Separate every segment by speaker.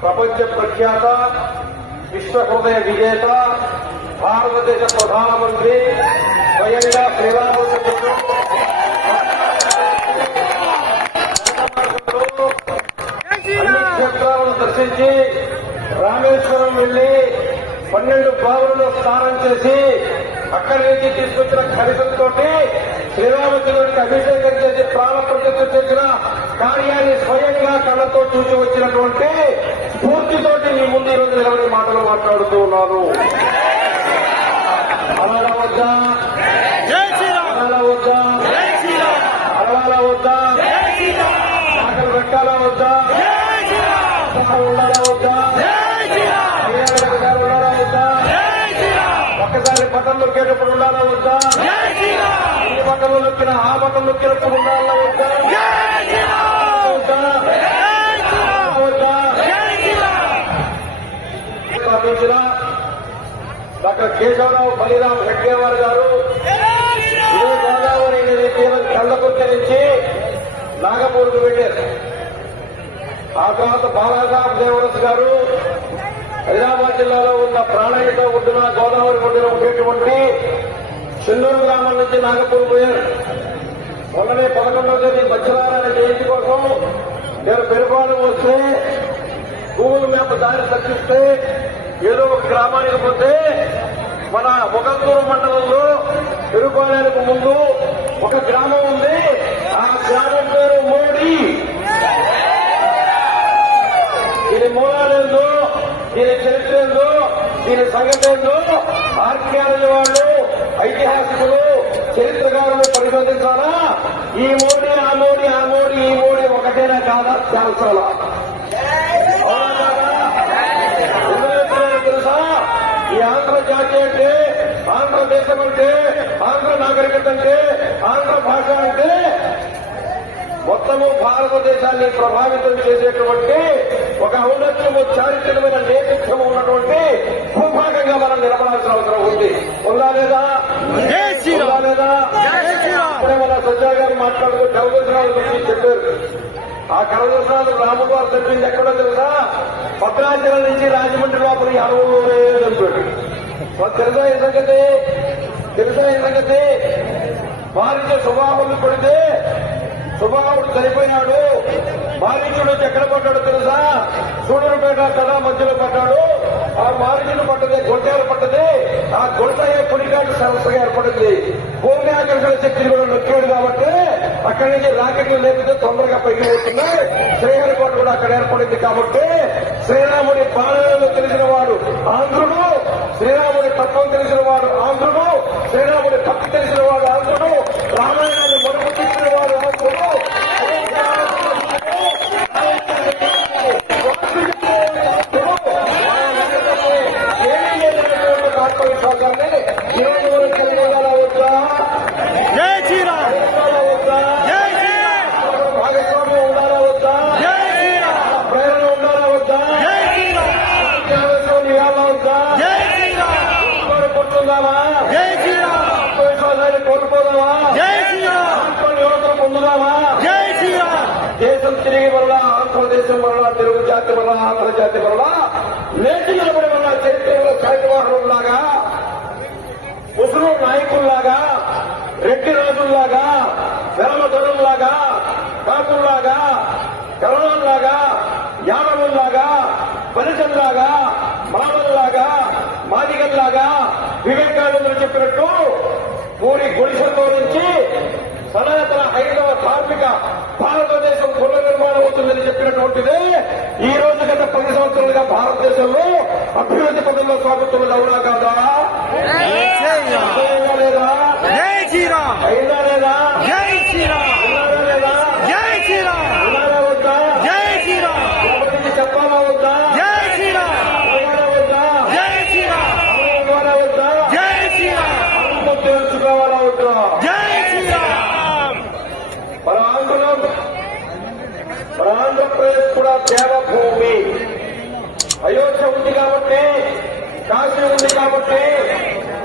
Speaker 1: ప్రపంచ ప్రఖ్యాత విశ్వ హృదయ విజేత భారతదేశ ప్రధానమంత్రి స్వయంగా శ్రీరామచంద్రుడు అన్ని క్షేత్రాలను దర్శించి రామేశ్వరం వెళ్ళి పన్నెండు బావులలో స్నానం చేసి అక్కడి నుంచి తీసుకొచ్చిన ఖనిజంతో శ్రీరామచంద్రుడికి అభిషేకం చేసి ప్రాణ ప్రతిష్ఠ చేసిన కార్యాన్ని స్వయం కళ్ళతో చూసి వచ్చినటువంటి స్ఫూర్తితోటి మీ ముందు ఈరోజు నిలబడి మాటలు మాట్లాడుతూ ఉన్నాను. వద్దా? వద్దా? అరవాలా వద్దా? పెట్టాలా వద్దా?
Speaker 2: శ్రీరామ్.
Speaker 1: ఉండాలా వద్దా? ఉండాలా ఒక్కసారి నొక్కేటప్పుడు ఉండాలా ఈ బటన్లు నొక్కిన ఆ బటన్ నొక్కినప్పుడు ఉండాలా వద్దా? స్థాపించిన డాక్టర్ కేశవరావు బలిరామ్ హెడ్గేవార్ గారు. ఇదే గోదావరి నది తీరం కళ్ళకుర్తి నుంచి నాగపూర్కు వెళ్ళారు ఆ తర్వాత బాలాసాహెబ్ దేవరస్ గారు హైదరాబాద్ జిల్లాలో ఉన్న ప్రాణహిత ఉంటున్న గోదావరి ఒడ్డున ఉండేటువంటి చెల్లూరు గ్రామం నుంచి నాగపూర్ పోయారు. మొన్ననే పదకొండవ తేదీ మధ్యనారాయణ జయంతి కోసం నేను పెరుపాలెం వస్తే గూగుల్ మ్యాప్ దారి తప్పిస్తే ఏదో ఒక గ్రామానికి పోతే మన మొగల్తూరు మండలంలో పెరుపాలెనికి ముందు ఒక గ్రామం ఉంది. ఆ గ్రామం పేరు మోడీ. దీని మూలాలేందో దీని చరిత్ర ఏందో దీని సంగతి ఏందో ఆర్కియాలజీ వాళ్ళు ఐతిహాసికులు చరిత్రకారులు పరిశోధించాలా? ఈ మోడీ ఆ మోడీ ఆ మోడీ ఈ మోడీ ఒకటేనా కాదా? చాలా తెలుసా ఈ జాతి అంటే ఆంధ్రదేశం అంటే ఆంధ్ర నాగరికత అంటే ఆంధ్ర భాష అంటే మొత్తము భారతదేశాన్ని ప్రభావితం చేసేటువంటి ఒక ఔన్నత్యము చారిత్రమైన నేపథ్యం ఉన్నటువంటి భూభాగంగా మనం నిలబడాల్సిన అవసరం ఉంది. ఉందా లేదా? లేదా? మన సజ్జా గారు మాట్లాడుతూ కరదర్శనాల గురించి చెప్పారు. ఆ కరదర్శనాలు రాముడు వారు చెప్పింది ఎక్కడో తెలుసా? భద్రాచలం నుంచి రాజమండ్రి లోపల అరవై చెప్పాడు. తెలుసా ఎందుకంటే తెలుసా ఎందుకంటే సంగతి భార్య స్వభావం పడితే సుభావుడు చనిపోయాడు మారీచుడు ఎక్కడ పడ్డాడు తెలుసా? సూర్యుడుపేట కదా మధ్యలో పడ్డాడు. ఆ మారీచుడు పట్టదే గొడ్డలు పడ్డది. ఆ గొంటయ్య పులిగాడు సరస్సుగా ఏర్పడింది? భూమి ఆకర్షణ శక్తిని కూడా నొక్కాడు కాబట్టి అక్కడి నుంచి రాకెట్లు లేపితే తొందరగా పైకి పోతుంది శ్రీహరికోట కూడా అక్కడ ఏర్పడింది కాబట్టి శ్రీరాముడి బాణంలో తెలిసిన వాడు ఆంధ్రుడు. శ్రీరాముడి తత్వం తెలిసిన వాడు ఆంధ్రుడు శ్రీరాముడి భక్తి తెలిసిన వాడు ఆంధ్రుడు. రామాయణ కోల్పోదామా?
Speaker 2: జై
Speaker 1: యువతను పొందుదామా? దేశం తిరిగి వల్ల ఆంధ్రదేశం వల్ల తెలుగు జాతి వల్ల ఆంధ్ర జాతి వల్ల లేచి నిలబడి వల్ల చరిత్రలో సాహిత్యవాహులాగా ముసలు నాయకుల్లాగా రెడ్డి రాజుల్లాగా వెలమధరుల్లాగా చెప్పినట్టు పూరి గుడిసెతో నుంచి సనాతన హైందవ ధార్మిక భారతదేశం పునర్నిర్మాణం అవుతుందని చెప్పినటువంటిది ఈ రోజు గత పది సంవత్సరాలుగా భారతదేశంలో అభివృద్ధి పదంలో సాగుతున్నది అవునా కాదా అర్థమైందా లేదా
Speaker 2: జై శ్రీరామ్
Speaker 1: అయిందా లేదా
Speaker 2: జై శ్రీరామ్
Speaker 1: అన్నారా లేదా
Speaker 2: జై శ్రీరామ్
Speaker 1: అన్నారా వద్దా
Speaker 2: జై శ్రీరామ్
Speaker 1: ఎవరికి చెప్పాలా వద్దా
Speaker 2: జై శ్రీరామ్
Speaker 1: అన్నారా వద్దా
Speaker 2: జై శ్రీరామ్
Speaker 1: అన్నారా వద్దా
Speaker 2: జై శ్రీరామ్
Speaker 1: అంత తెలుసుకోవాలా వద్దా
Speaker 2: జై శ్రీరామ్
Speaker 1: మన ఆంధ్ర మన ఆంధ్రప్రదేశ్ కూడా దేవభూమి అయోధ్య ఉంది కాబట్టి కాశీ ఉంది కాబట్టి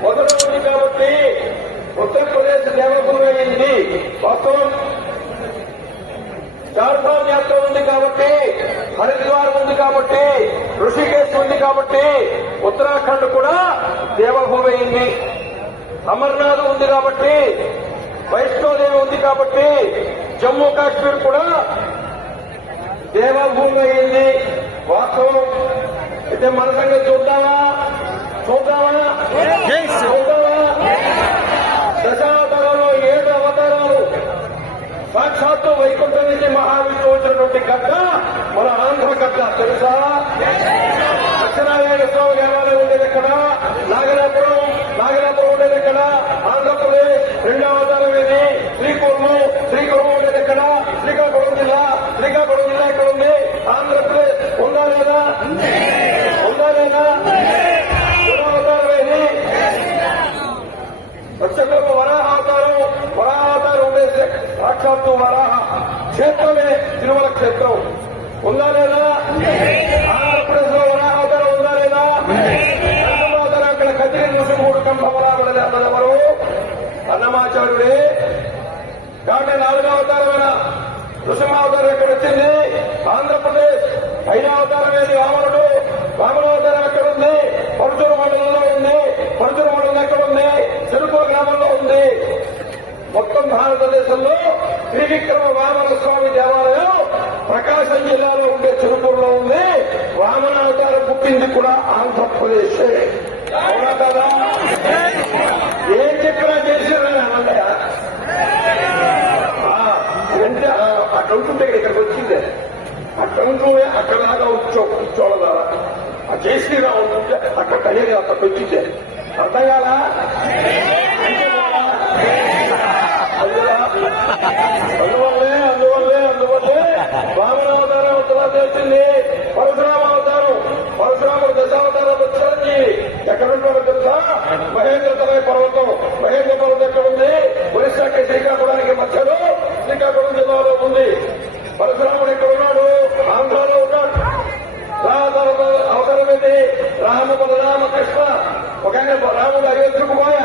Speaker 1: మధుర ఉంది కాబట్టి ఉత్తరప్రదేశ్ దేవభూమి అయింది వాస్తవం చార్ధామ్ యాత్ర ఉంది కాబట్టి హరిద్వార్ కాబట్టి ఉత్తరాఖండ్ కూడా దేవభూమి అయింది. అమర్నాథ్ ఉంది కాబట్టి వైష్ణోదేవి ఉంది కాబట్టి జమ్మూ కాశ్మీర్ కూడా దేవభూమి అయింది. వాస్తవం. అయితే మన సంగతి చూద్దామా? చూద్దామా? చూద్దామా? అవతారాలు సాక్షాత్తు వైకుంఠం నుంచి మహావిష్ణు వచ్చినటువంటి గడ్డ మన ఆంధ్ర గడ్డ తెలుసా? దక్షిణారాయణ స్వామి దేవాలయం ఉండేది ఎక్కడ? నాగరాపురం నాగరాపురం ఉండేది ఎక్కడ? ఆంధ్రప్రదేశ్ రెండవ అవతారం ఏది శ్రీకూర్మం శ్రీకూర్మం ఉండేది ఎక్కడ? శ్రీకాకుళం జిల్లా శ్రీకాకుళం జిల్లా ఎక్కడ ఉంది? ఆంధ్రప్రదేశ్. ఉందా లేదా? ఉందా లేదా? మూడో అవతారం ఏది వచ్చేందుకు వరాహ అవతారం వరాహ సాక్షాత్తు వరాహ క్షేత్రమే తిరుమల క్షేత్రం. ఉందా లేదా? ఆంధ్రప్రదేశ్లో వరాహ అవతారం ఉందా లేదా? అవతారం అక్కడ కదిరి నృసింహుడు కంభవరాబడలే అన్నదెవరు అన్నమాచార్యుడే. కాబట్టి నాలుగో అవతారమైన? నృసింహావతారం ఎక్కడ వచ్చింది? ఆంధ్రప్రదేశ్. ఐదో అవతారం ఏది? వామనుడు వామన అవతారం ఎక్కడ ఉంది? పరుచూరు మండలంలో ఉంది. పరుచూరు మండలం ఎక్కడ ఉంది? చెరుకూరు గ్రామంలో ఉంది. మొత్తం భారతదేశంలో త్రివిక్రమ వామన స్వామి దేవాలయం ప్రకాశం జిల్లాలో ఉండే చెరుకూరులో ఉంది. వామన అవతారం పుట్టింది కూడా ఆంధ్రప్రదేశ్. అవునా కదా? ఏ చక్ర చేసిరని అన్నయ్య అంటే అక్కడ ఉంటుంటే ఇక్కడికి వచ్చిందే. అక్కడ ఉంటుండే అక్కడ వచ్చో కూర్చోవడం ద్వారా ఆ జయశ్రీరావు ఉంటుంటే అక్కడ కలిగి అక్కడ వచ్చిందే అర్థం కాదా అందువల్లే అందువల్లే అందువల్లే వామనావతారం ఉత్తరాది వచ్చింది పరశురామ అవతారం పరశురాముడు దశావతారం వచ్చి ఎక్కడ ఉంటాడో తెలుసా? మహేంద్రతమయ పర్వతం. మహేంద్ర పర్వతం ఎక్కడ ఉంది ఒరిస్సాకి శ్రీకాకుళానికి మధ్యలో శ్రీకాకుళం జిల్లాలో ఉంది. పరశురాముడు ఎక్కడ ఉన్నాడు? ఆంధ్రాలో ఉన్నాడు. రామ అవతారం ఏంటి? రామ బలరామ కృష్ణ. ఒక రాముడు అయోధ్యకు పోయా.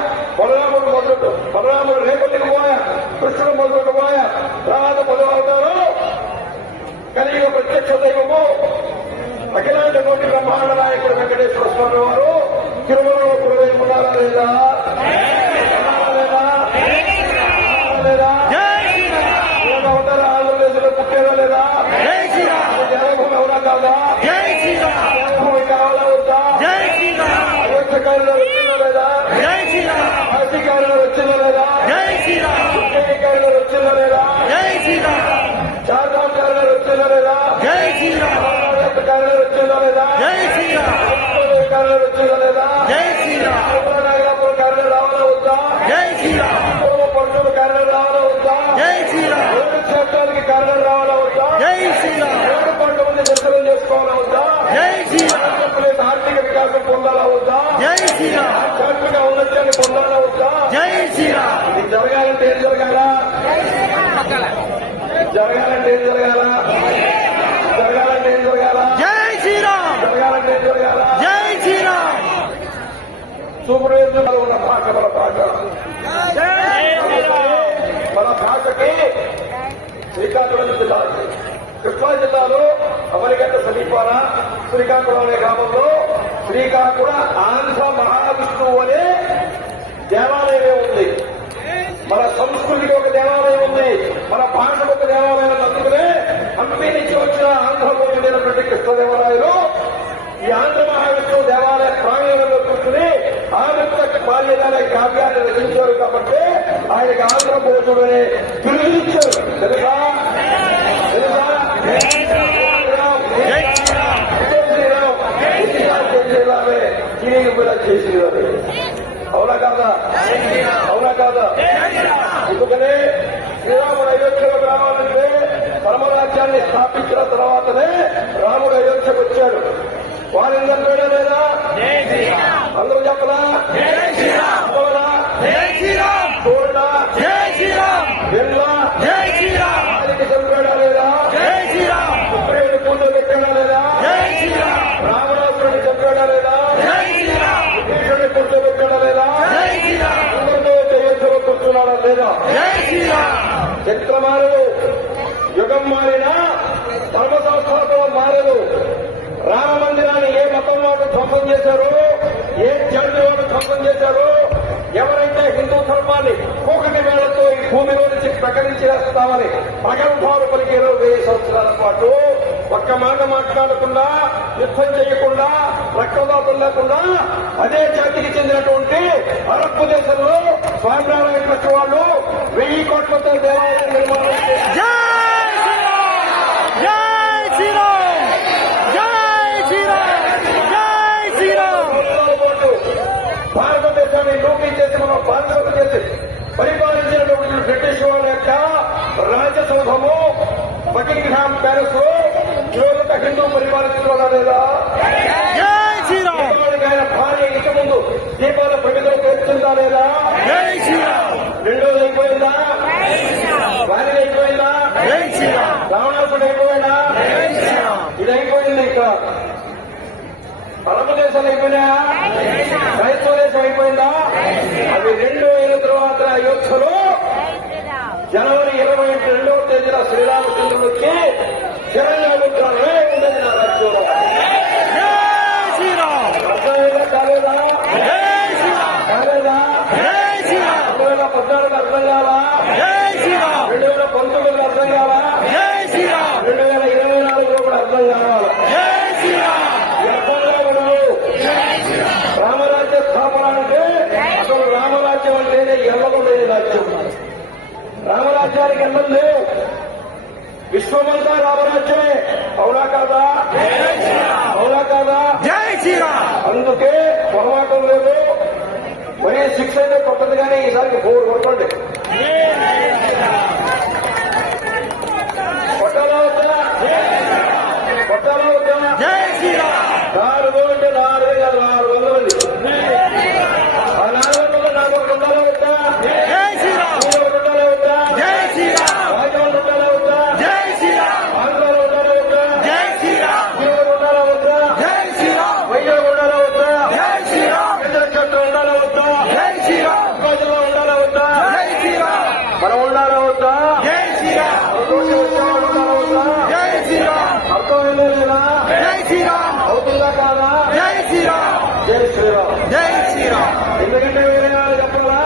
Speaker 1: అయోధ్యకారులు వచ్చిందా లేదా కాశీకారులు వచ్చిందా లేదా ఉజ్జయినికారులు వచ్చిందా లేదా
Speaker 2: జై శ్రీరామ్
Speaker 1: చార్ధాంకారులు వచ్చిందా లేదా
Speaker 2: జై శ్రీరామ్
Speaker 1: కారులు వచ్చిందా లేదా కారులు వచ్చిందా లేదా నాగరాపురం కారులు రావాలా వద్దా పట్టుడు కారులు రావాలా వద్దా ఏడు క్షేత్రానికి కారులు రావాలా వద్దా పంట మంది దర్శనం చేసుకోవాలా వద్దా
Speaker 2: జై శ్రీరామ్
Speaker 1: ఆంధ్రప్రదేశ్ ఆర్థిక వికాసం పొందాలా వద్దా
Speaker 2: జై శ్రీరామ్.
Speaker 1: ఆధ్యాత్మిక ఔన్నత్యాన్ని పొందాలా వద్దా
Speaker 2: జై శ్రీరామ్.
Speaker 1: ఇది జరగాలంటే ఏం జరగాల? జరగాలంటే ఏం జరగాల? జరగాలంటే ఏం జరగాల?
Speaker 2: జై శ్రీరామ్.
Speaker 1: జరగాలంటే ఏం జరగాల?
Speaker 2: జై శ్రీరామ్.
Speaker 1: సూపర్వైజర్ ఉన్న భాష మన భాష మన భాషకి శ్రీకాకుళం జిల్లా. కృష్ణా జిల్లాలో అమరిగడ్డ సమీపాన శ్రీకాకుళం అనే గ్రామంలో శ్రీకాకుళ ఆంధ్ర మహావిష్ణువు అనే దేవాలయమే ఉంది. మన సంస్కృతికి ఒక దేవాలయం ఉంది. మన భాషకు ఒక దేవాలయం అందుకనే హంపి నుంచి వచ్చిన ఆంధ్రలో చెందినటువంటి కృష్ణదేవరాయలు ఈ ఆంధ్ర మహావిష్ణువు దేవాలయ ప్రాంగణంలో కూర్చుని ఆంధ్ర బాల్యదాలయ కావ్యాన్ని రచించారు కాబట్టి ఆయనకు ఆంధ్ర భోజుడు అనే బిరుదు ఇచ్చారు తెలుసా తెలుసా
Speaker 2: జై శ్రీరామ్
Speaker 1: జై శ్రీరామ్ ఎన్నిసార్లు జై శ్రీరామే తిరిగి అవునా కాదా? అవునా కాదా. ఎందుకనే? శ్రీరాముడు అయోధ్యలోకి రావాలంటే పరమరాజ్యాన్ని స్థాపించిన తర్వాతనే రాముడు అయోధ్యకు వచ్చాడు. వారిందరూ లేదా అందరూ
Speaker 2: చెప్పరా
Speaker 1: చరిత్ర మారదు యుగం మారినా ధర్మశాస్త్రాలు మారదు. రామ మందిరాన్ని ఏ మతం వాడు ధ్వంసం చేశారు ఏ జడ్జి వాళ్ళు ధ్వంసం చేశారో ఎవరైతే హిందూ ధర్మాన్ని కూకటి వేళతో ఈ భూమిలో నుంచి ప్రకటించేస్తామని ప్రగల్భాలు పగల్భాలు పలికారో వెయ్యి సంవత్సరాల పాటు ఒక్క మాట మాట్లాడకుండా యుద్ధం చేయకుండా రక్తదాతం లేకుండా అదే జాతికి చెందినటువంటి అరబ్ దేశంలో స్వామినారాయణ ట్రస్ట్ వాళ్ళు వెయ్యి కోట్లతో దేవాలయం నిర్మాణం భారతదేశాన్ని చేసి మనం చేసి పరిపాలించినటువంటి బ్రిటిష్ వాళ్ళ యొక్క రాజసౌధము బకింగ్హామ్ ప్యాలెస్లో హిందూ పరిపాలిస్తున్నారా లేదా ఆయన భార్య ఇంటి ముందు దీపాల ప్రమిదలో పేర్చుందా లేదా? రెండోది అయిపోయిందా? భార్య అయిపోయిందా? రావణాసుడు అయిపోయిందా ఇది అయిపోయింది ఇక్కడ అరబ్ దేశాలు అయిపోయినాయా క్రైస్తవ దేశం అయిపోయిందా? అవి రెండు అయిన తర్వాత అయోధ్యలో జనవరి ఇరవై రెండవ తేదీన శ్రీరామచంద్రుడికి శరణ్యముద్రమే ఉండేది నా రాజ్యంలో
Speaker 2: జై శ్రీరామ్
Speaker 1: అర్థమైందా కాలేదా
Speaker 2: జై శ్రీరామ్
Speaker 1: కాలేదా
Speaker 2: జై శ్రీరామ్
Speaker 1: రెండు వేల పద్నాలుగు అర్థం కాలా
Speaker 2: జై శ్రీరామ్
Speaker 1: రెండు వేల పంతొమ్మిది అర్థం కాలా
Speaker 2: జై శ్రీరామ్
Speaker 1: రెండు వేల ఇరవై నాలుగులో కూడా అర్థం కావాలా
Speaker 2: జై శ్రీరామ్
Speaker 1: రామరాజ్య స్థాపన అంటే అసలు రామరాజ్యం అంటేనే ఎల్లకుండేది రాజ్యం రామరాజ్యానికి ఎల్లం లేవు విశ్వమంతా రామరాజ్యమే. అవునా కాదా? అవునా కాదా? అందుకే పొరపాటు లేదు. మరీ సిక్స్ అయితే కొట్టదు కానీ ఈసారికి ఫోర్ కొట్టండి. కొట్టాలా వద్దా? కొట్టాలా వద్దా? నాలుగు అంటే నాలుగు కాదు నాలుగు.
Speaker 2: శ్రీరామ్ జై శ్రీరామ్. జై శ్రీరామ్.
Speaker 1: ఎందుకంటే వేరే చెప్పాలా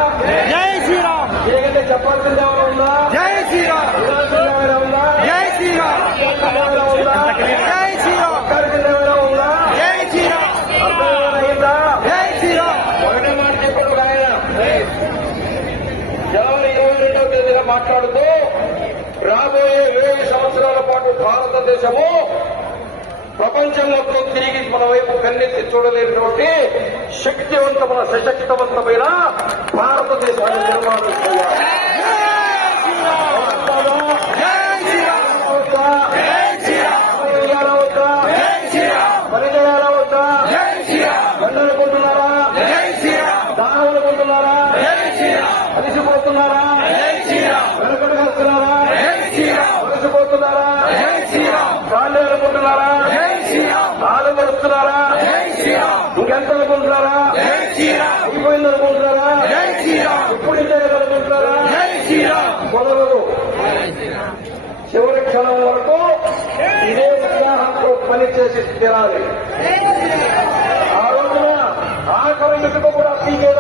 Speaker 2: జై శ్రీరామ్.
Speaker 1: ఎందుకంటే చెప్పాల్సింది ఎవరు ఉందా
Speaker 2: జై శ్రీరామ్.
Speaker 1: ఉందా
Speaker 2: జై శ్రీరామ్.
Speaker 1: ఉందా
Speaker 2: జై శ్రీరామ్.
Speaker 1: ఉందా
Speaker 2: జై శ్రీరామ్. జై శ్రీరామ్
Speaker 1: ఒకటే మాట చెప్పాడు ఆయన జనవరి ఇరవై రెండవ తేదీన మాట్లాడుతూ రాబోయే ఏడు సంవత్సరాల పాటు భారతదేశము ప్రపంచం మొత్తం తిరిగి మన వైపు కన్నెత్తి చూడలేనటువంటి శక్తివంతమైన సశక్తవంతమైన భారతదేశాన్ని నిర్మాణం చేయాలి.
Speaker 2: జై శ్రీరామ్.
Speaker 1: అవుతా?
Speaker 2: జై శ్రీరామ్
Speaker 1: పని చేయాలా వద్దా?
Speaker 2: జై శ్రీరామ్
Speaker 1: పని చేయాలా వద్దా?
Speaker 2: జై శ్రీరామ్
Speaker 1: బండనుకుంటున్నారా
Speaker 2: జై శ్రీరామ్
Speaker 1: దాహం అనుకుంటున్నారా
Speaker 2: జై శ్రీరామ్
Speaker 1: అలిసిపోతున్నారా
Speaker 2: జై శ్రీరామ్
Speaker 1: వెనకడుగు వస్తున్నారా
Speaker 2: జై శ్రీరామ్
Speaker 1: అలసిపోతున్నారా
Speaker 2: జై శ్రీరామ్
Speaker 1: కాళ్ళు అనుకుంటున్నారా
Speaker 2: జై శ్రీరామ్
Speaker 1: కాళ్ళు నడుస్తున్నారా
Speaker 2: జై శ్రీరామ్
Speaker 1: ఇంకెంత అనుకుంటున్నారా
Speaker 2: జై శ్రీరామ్
Speaker 1: అయిపోయింది అనుకుంటున్నారా
Speaker 2: జై శ్రీరామ్
Speaker 1: ఇప్పుడు ఇంతేది అనుకుంటున్నారా
Speaker 2: జై శ్రీరామ్
Speaker 1: మొదలదు చివరి క్షణం వరకు ఇదే పనిచేసి తీరాలి. ఆ రోజున ఆఖరి ఇసుక కూడా పీకేదాకా